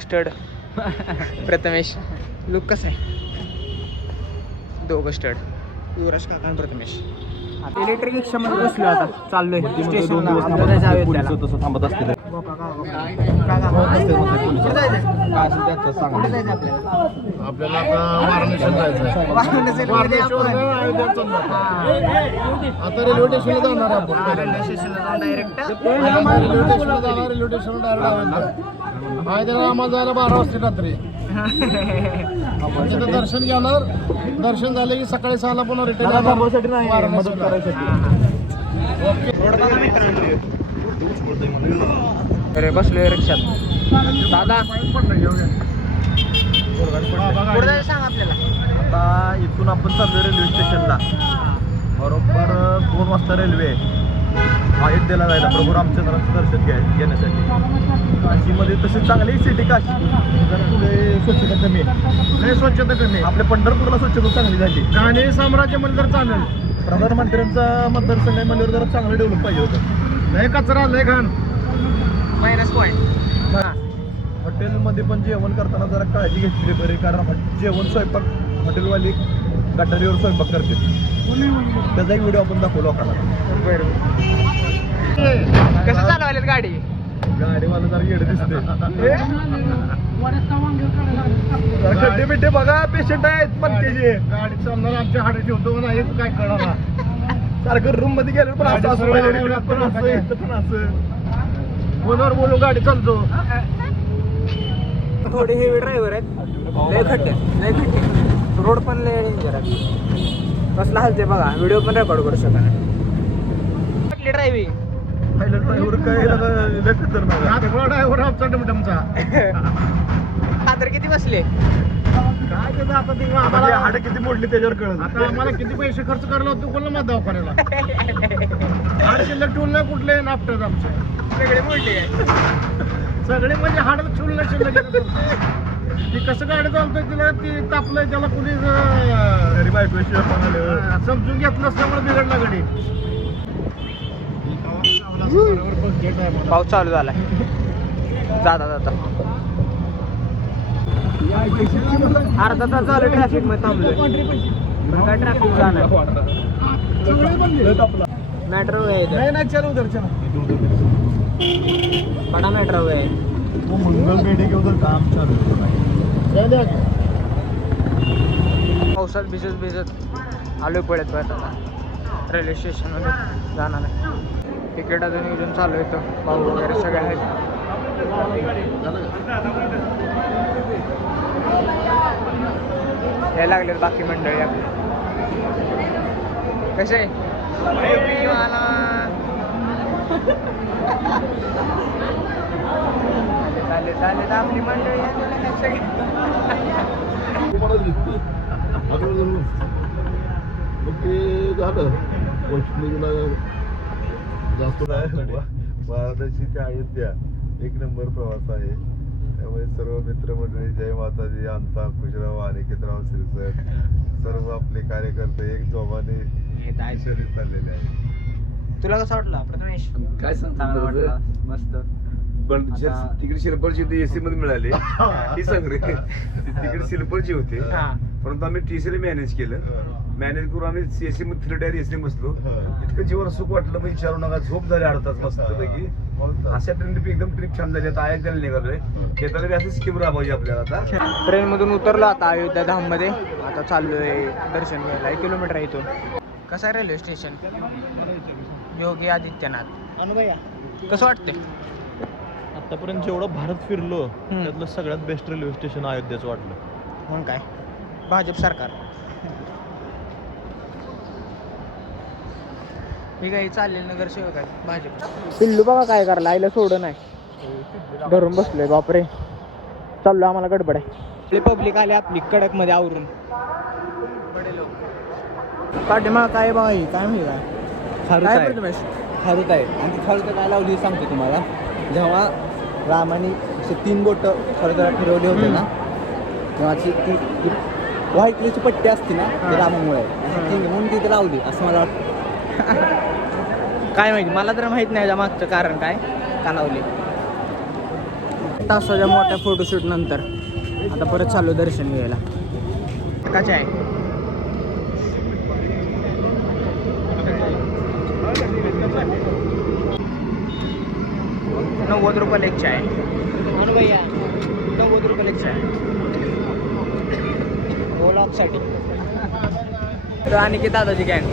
Stud Prathamesh look कसं आहे दोघं स्टड युवराज काका आणि प्रथमेश इलेक्ट्रिक रिक्षामध्ये बसलो आता चाललोय स्टेशनला आपल्याला जाऊया त्याला तसं थांबत असते आपल्याला आता रेल्वे स्टेशनला जाणार आपण रेल्वे स्टेशनला जाऊन डायरेक्ट रेल्वे स्टेशनला आम्हाला जायला 12 वाजता रात्री आपण तिथं दर्शन घेणार दर्शन झालं की सकाळी 6ला पुन्हा रिटर्न मदत करायसाठी अरे बसलोय रिक्षात दादा पुढे जायचं सांग आपल्याला आता इथून आपण चाललोय रेल्वे स्टेशनला बरोबर 2 वाजता रेल्वे अयोध्येला जायला प्रभू रामचंद्रांचं दर्शन घेण्यासाठी काशीमध्ये तसे चांगली सिटी काशी स्वच्छता कमी आहे स्वच्छता कमी आपल्या पंढरपूरला स्वच्छता चांगली झाली गाणे साम्राज्य मंदिर चालेल प्रधानमंत्र्यांचा मतदारसंघ मंदिर जरा चांगलं डेव्हलप पाहिजे होतं लय कचरा लय घाण मायनस पॉईंट हॉटेलमध्ये पण जेवण करताना जरा काळजी घेतली बरी कारण जेवण स्वयंपाक हॉटेलवाली गटारीवर स्वयंपाक करते त्याचा एक व्हिडिओ आपण दाखवू लोकांना बरं कसं चालवायला गाडी गाडीवाला जरा येडे दिसते खड्डे बिड्डे बघा पेशंट आहेत पण त्याचे गाडी चालणार आमच्या हाडाची होतो नाही काय कळणार सारखं रूम मध्ये गेलो पण असं फोनवर बोलू गाडी चालतो थोडे हेवी ड्रायव्हर आहेत लय खड्डे रोड पण लय डेंजर आहे कसला हलते बघा व्हिडिओ पण रेकॉर्ड करू शकणार कुठली ड्रायव्हिंग ड्रायव्हर काय ड्रायव्हर आमचा डमडमचा तर किती बसले काय त्याचं आता ते आम्हाला हाड किती मोडली त्याच्यावर कळत आता आम्हाला किती पैसे खर्च करायला होतो कोणला मग दवाखान्याला हाड शिल्लक ठेवून नाही कुठले नापतात आमचे सगळे मोठे सगळे म्हणजे हाड ठेवून नाही शिल्लक ती कसं गाडी चालतोय तिला ती तापलंय त्याला कुणी घरी बायको समजून घेतलं असल्यामुळे बिघडला गाडी पाऊस चालू झालाय जाता अर्धा तास झालं ट्रॅफिक मध्ये थांबलोय काय ट्रॅफिक जाणार मेट्रो आहे चलो दर्शन बडा मेट्रो आहे मंगल पेढे घेऊन काम चालू पावसात भिजत आलोय पळत आता रेल्वे स्टेशनमध्ये जाणार आहे तिकीट अजून इथून चालू येतं भाऊ वगैरे सगळे आहेत हे लागले बाकी मंडळी आपली कसे चालेल आपली मंडळी महाराजांची ते अयोध्या 1 नंबर प्रवास आहे त्यामुळे सर्व मित्रमंडळी जय माताजी अंता खुशराव अनिकेतराव सिरसट सर्व आपले कार्यकर्ते एक जोमाने शरीर चाललेले आहे तुला कसं वाटलं प्रथमेश काय सांगतो मस्त पण तिकडे शिल्परची होती एसी मध्ये मिळाली ही सांग रे तिकडे शिल्परची होती परंतु आम्ही टीसीला मॅनेज केलं मॅनेज करून आम्ही एसी मध्ये 3 टायर एसी बसलो इतकं जीवन सुख वाटलं म्हणजे विचारू नका झोप झाली अर्धा तास मस्त पैकी अशा ट्रेन एकदम ट्रिप छान झाली आता अयोध्याला निघालोय येताना असं स्कीम राबवायची आपल्याला आता ट्रेन मधून उतरलो आता अयोध्या धाम मध्ये आता चाललोय दर्शन घ्यायला 1 किलोमीटर आहे इथून कसं आहे रेल्वे स्टेशन योगी आदित्यनाथ अनुभया कसं वाटतंय आतापर्यंत जेवढं भारत फिरलो त्यातलं सगळ्यात बेस्ट रेल्वे स्टेशन अयोध्याचं वाटलं म्हणून काय भाजप सरकार ठीक आहे चालेल नगरसेवक आहे भाजप पिल्लू बघा काय करायला आईला सोडं नाही धरून बसलोय बापरे चाललो आम्हाला गडबड आहे पब्लिक आली आपली कडक मध्ये आवरून पाठीमाग काय बघा काय माहिती खारुत आहे आणि ती खारुत काय लावली सांगतो तुम्हाला जेव्हा रामाने 3 बोट खरं फिरवली होते ना तेव्हा ती व्हाईट कलरची पट्टी असते ना ती रामामुळे म्हणून तिथे लावली असं मला वाटतं काय माहिती मला तर माहित नाही मागचं कारण काय का लावली तासाच्या मोठ्या फोटोशूट नंतर आता परत चालू दर्शन घ्यायला. काय आहे 90 रुपये एक चाय. 90 रुपये एक चाय व्लॉगसाठी. तर आणि की दादाची गँग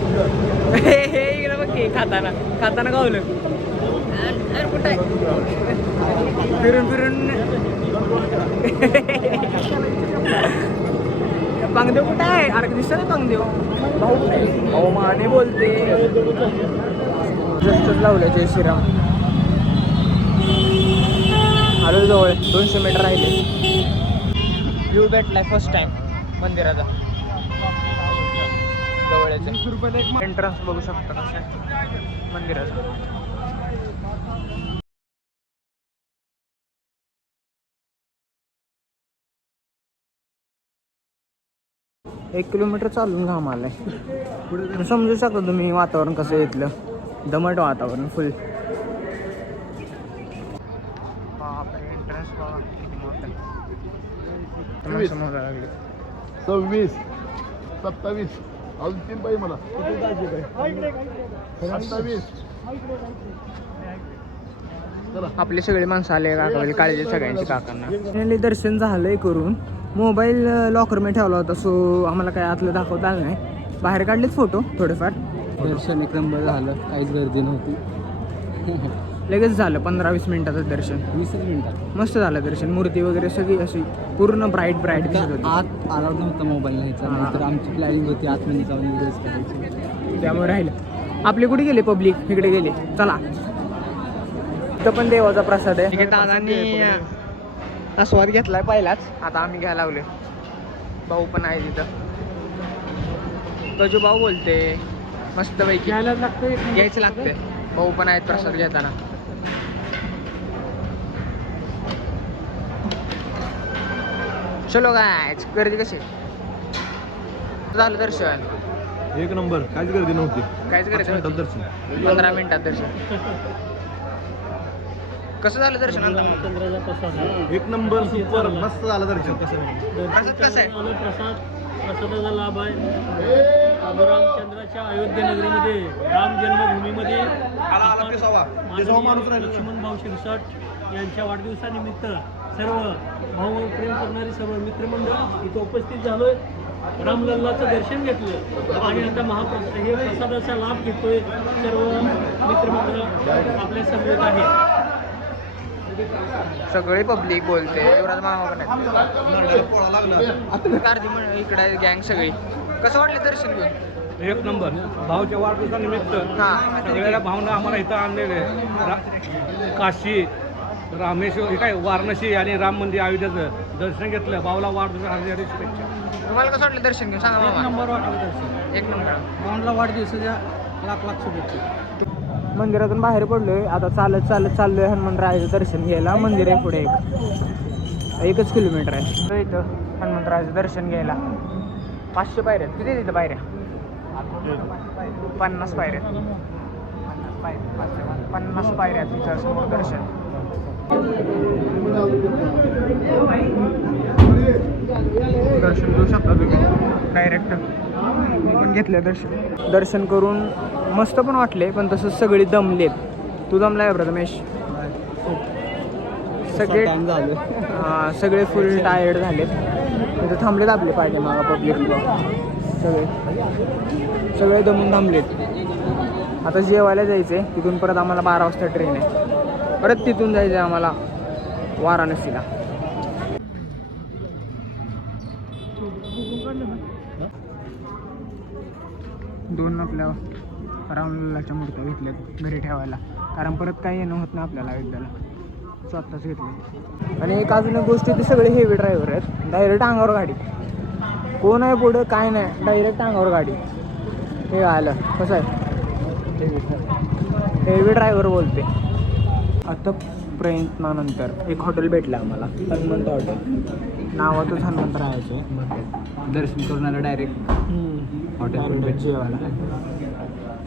हे इकडे बघ की खाताना गावलं. अरे कुठं आहे फिरून पांगदेव कुठं आहे? अरे दिसत नाही पांगदेव. भाऊ कुठे आहे? भाऊ माने बोलते. जस्टच लावलं जय श्रीराम. आलो जवळ 200 मीटर राहिले. व्ह्यू भेटलाय फर्स्ट टाइम मंदिराचा जवळचे. 20 रुपये एंट्रन्स बघू शकता कसं आहे मंदिराचा. एक किलोमीटर चालून घाम आलाय. समजू शकता तुम्ही वातावरण कसं येतलं. दमट वातावरण फुल. एंट्रन्स बघा किती मोठं. 26 27 अजून 3 पाहिजे मला. 27 आपले सगळे माणसं आले काका. काळजी सगळ्यांची काकांना. दर्शन झालंय करून. मोबाईल लॉकरमध्ये ठेवला होता सो आम्हाला काय आतलं दाखवता आलं नाही. बाहेर काढलेत फोटो थोडेफार. दर्शन एक नंबर झालं. काहीच गर्दी नव्हती. लगेच झालं 15-20 मिनिटाचं दर्शन. 20 मिनिटात मस्त झालं दर्शन. मूर्ती वगैरे सगळी अशी पूर्ण ब्राईट दिसत होती. आत अलाउड नव्हता मोबाईल न्यायचा. तर आमची प्लॅनिंग होती आतमध्ये जाऊन व्हिडिओज करायची. त्यामुळे राहिलं. आपले कुठे गेले पब्लिक? इकडे गेले. चला इथं पण देवाचा प्रसाद आहे. दादांनी आस्वाद घेतलाय पहिलाच. आता आम्ही घ्यायला लावले. भाऊ पण आहे तिथं. गजू भाऊ बोलते मस्त पैकी घ्यायचं लागते. भाऊ पण आहेत प्रसाद घेताना. चलो गायच. गर्दी कशी झालं दर्शन? एक नंबर. काहीच गर्दी नव्हती. काहीच गर्दी नव्हती. दर्शन 15 मिनिटात दर्शन. कसं झालं दर्शन? एक नंबर. सुपर मस्त झालं दर्शन. प्रसाद कसं आहे? प्रसादाचा लाभ आहे. रामचंद्राच्या अयोध्या नगरीमध्ये राम जन्मभूमीमध्ये लक्ष्मण भाऊ शिरसाट यांच्या वाढदिवसानिमित्त सर्व भावप्रेम करणारी सर्व मित्रमंडळ इथं उपस्थित झालोय. रामलल्लाचं दर्शन घेतलं आणि आता हे प्रसादाचा लाभ घेतोय. सर्व मित्रमंडळ आपल्या समवेत आहेत. सगळे पब्लिक बोलते. युवराज मामा पण आहेत. इकडे गँग सगळी. कसं वाटलं दर्शन घेऊन? एक नंबर. भाऊच्या वाढदिवसानिमित्त सगळ्या भावना आम्हाला इथं आणलेले. काशी रामेश्वर हे काय वाराणसी आणि राम मंदिर अयोध्याचं दर्शन घेतलं. भाऊला वाढदिवस हार्दिक शुभेच्छा. तुम्हाला कसं वाटलं दर्शन घेऊन सांगा मामा? नंबर वाटलं दर्शन. एक नंबर. भाऊला वाढदिवसाच्या लाख शुभेच्छा. मंदिरातून बाहेर पडलोय. आता चालत चाललोय हनुमंतरायाचं दर्शन घ्यायला. मंदिर आहे पुढे 1 किलोमीटर आहे. इथं हनुमंतरायाचं दर्शन घ्यायला 500 पायऱ्या. किती तिथं पायऱ्या? 50 पायऱ्या. 50 पायऱ्या तिथं समोर दर्शन. दर्शन घेऊ शकता तुम्ही डायरेक्ट. पण घेतलं दर्शन करून मस्त पण वाटले. पण तसं सगळी दमलेत. तू दमलाय प्रथमेश? सगळे फुल टायर्ड झालेत. तिथं थांबलेत आपले पाहिजे मागा पब्लिक. सगळे दमून थांबलेत. आता जेवायला जायचं आहे. तिथून परत आम्हाला 12 वाजता ट्रेन आहे. परत तिथून जायचं आहे आम्हाला वाराणसीला. दोन आपल्या रामलल्लाच्या मूर्त्या घेतल्यात घरी ठेवायला. कारण परत काही येणं होत नाही आपल्याला अयोध्याला. स्वतःच घेतलं. आणि एक अजून एक गोष्ट, ते सगळे हेवी ड्रायव्हर आहेत. डायरेक्ट अंगावर गाडी. कोण आहे पुढं काय नाही. डायरेक्ट अंगावर गाडी. हे आलं कसं आहे हेवी ड्रायव्हर बोलते. आता प्रयत्नानंतर एक हॉटेल भेटलं आम्हाला. हनुमंत हॉटेल. नावातच हनुमंत राहायचं. दर्शन करून आलं डायरेक्ट हॉटेल जेवायला.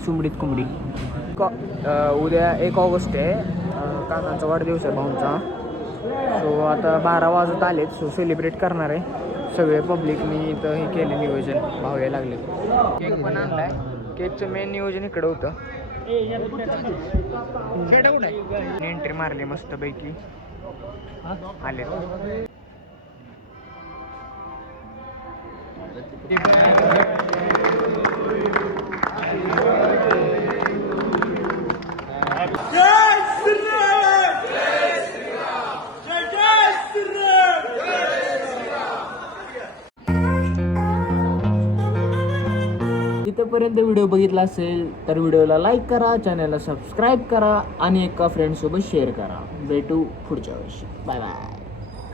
सुमडीत कोंबडी. उद्या 1 ऑगस्ट आहे. काकांचा वाढदिवस आहे भाऊंचा. सो आता 12 वाजत आलेत. सो सेलिब्रेट करणार आहे सगळे पब्लिकनी इथं हे केलं नियोजन. भाऊ यायला लागले. केक पण आणलाय. केकचं मेन नियोजन इकडं होतं. एंट्री मारली मस्तपैकी आले. इथंपर्यंत व्हिडिओ बघितला असेल तर व्हिडिओला लाईक करा, चॅनलला सबस्क्राईब करा आणि एका फ्रेंडसोबत शेअर करा. भेटू पुढच्या वर्षी. Bye bye.